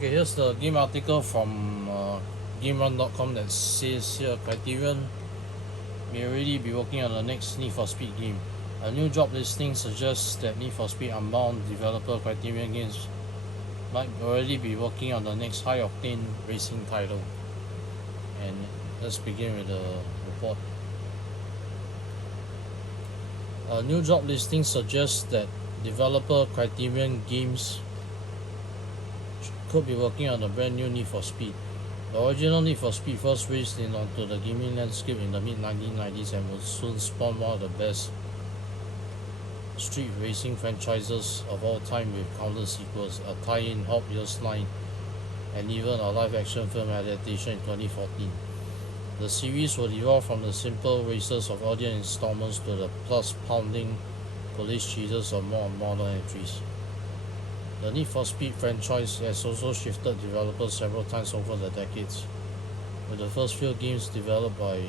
Okay, here's the game article from GameRun.com that says here Criterion may already be working on the next Need for Speed game. A new job listing suggests that Need for Speed Unbound developer Criterion Games might already be working on the next high-octane racing title. And let's begin with the report. A new job listing suggests that developer Criterion Games could be working on a brand new Need for Speed. The original Need for Speed first raced in onto the gaming landscape in the mid-1990s and will soon spawn one of the best street racing franchises of all time with countless sequels, a tie-in Hot Wheels line, and even a live-action film adaptation in 2014. The series will evolve from the simple races of audio installments to the plus-pounding police cheeses of more modern entries. The Need for Speed franchise has also shifted developers several times over the decades, with the first few games developed by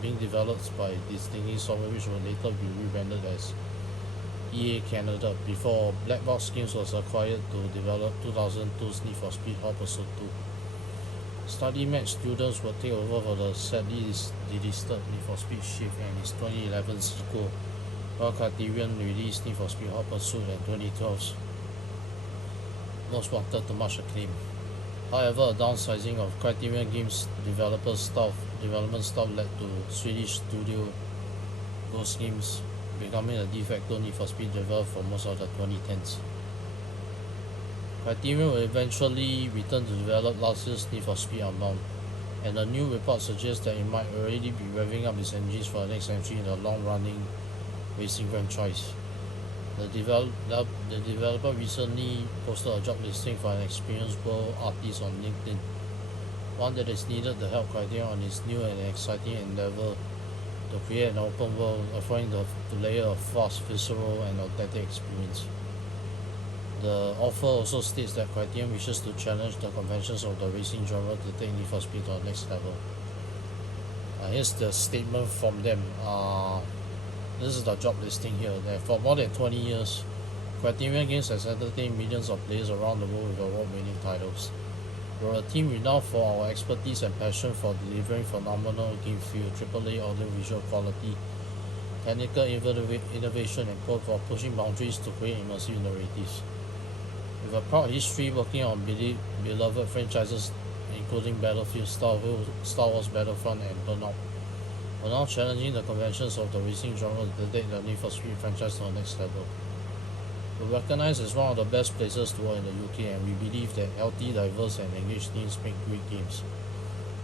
being developed by Distinctly Software, which will later be rebranded as EA Canada, before Black Box Games was acquired to develop 2002's Need for Speed Hot Pursuit 2. Study match students will take over for the sadly delisted Need for Speed Shift and its 2011 sequel, while Criterion released Need for Speed Hot Pursuit and 2012's Most Wanted to much acclaim. However, a downsizing of Criterion Games development staff led to Swedish studio Ghost Games becoming a de facto Need for Speed developer for most of the 2010s. Criterion will eventually return to develop last year's Need for Speed Unbound, and a new report suggests that it might already be revving up its engines for the next entry in the long-running racing franchise. The developer recently posted a job listing for an experienced world artist on LinkedIn, one that is needed to help Criterion on its new and exciting endeavor to create an open world offering the layer of fast, visceral, and authentic experience. The offer also states that Criterion wishes to challenge the conventions of the racing genre to take Need for Speed to the next level. Here's the statement from them. This is the job listing here. That for more than 20 years, Criterion Games has entertained millions of players around the world with award-winning titles. We're a team renowned for our expertise and passion for delivering phenomenal game feel, AAA audio-visual quality, technical innovation, and code for pushing boundaries to create immersive narratives. With a proud history working on beloved franchises including Battlefield, Star Wars Battlefront, and Burnout, we're now challenging the conventions of the racing genre to take the Need for Speed franchise to the next level. We're recognized as one of the best places to work in the UK, and we believe that healthy, diverse, and engaged teams make great games.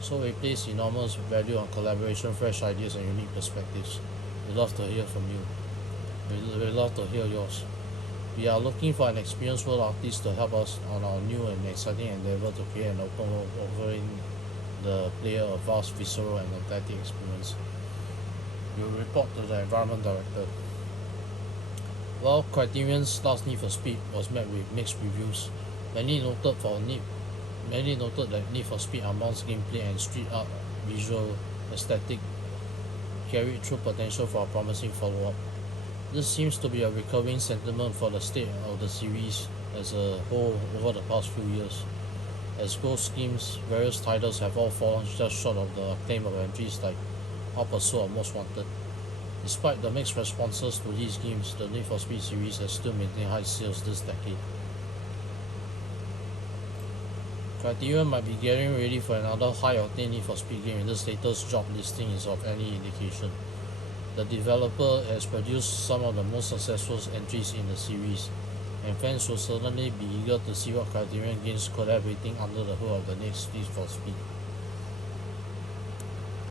So we place enormous value on collaboration, fresh ideas, and unique perspectives. We'd love to hear from you. We'd love to hear yours. We are looking for an experienced world artist to help us on our new and exciting endeavor to create an open world offering the player a vast, visceral, and authentic experience. We will report to the Environment Director. While Criterion's last Need for Speed was met with mixed reviews, many noted that Need for Speed Unbound's gameplay and street art visual aesthetic carried true potential for a promising follow-up. This seems to be a recurring sentiment for the state of the series as a whole over the past few years. As Ghost Games, various titles have all fallen just short of the acclaim of entries like Hot Pursuit or Most Wanted. Despite the mixed responses to these games, the Need for Speed series has still maintained high sales this decade. Criterion might be getting ready for another high-octane Need for Speed game if this latest job listing is of any indication. The developer has produced some of the most successful entries in the series, and fans will certainly be eager to see what Criterion Games collaborating under the hood of the next Need for Speed.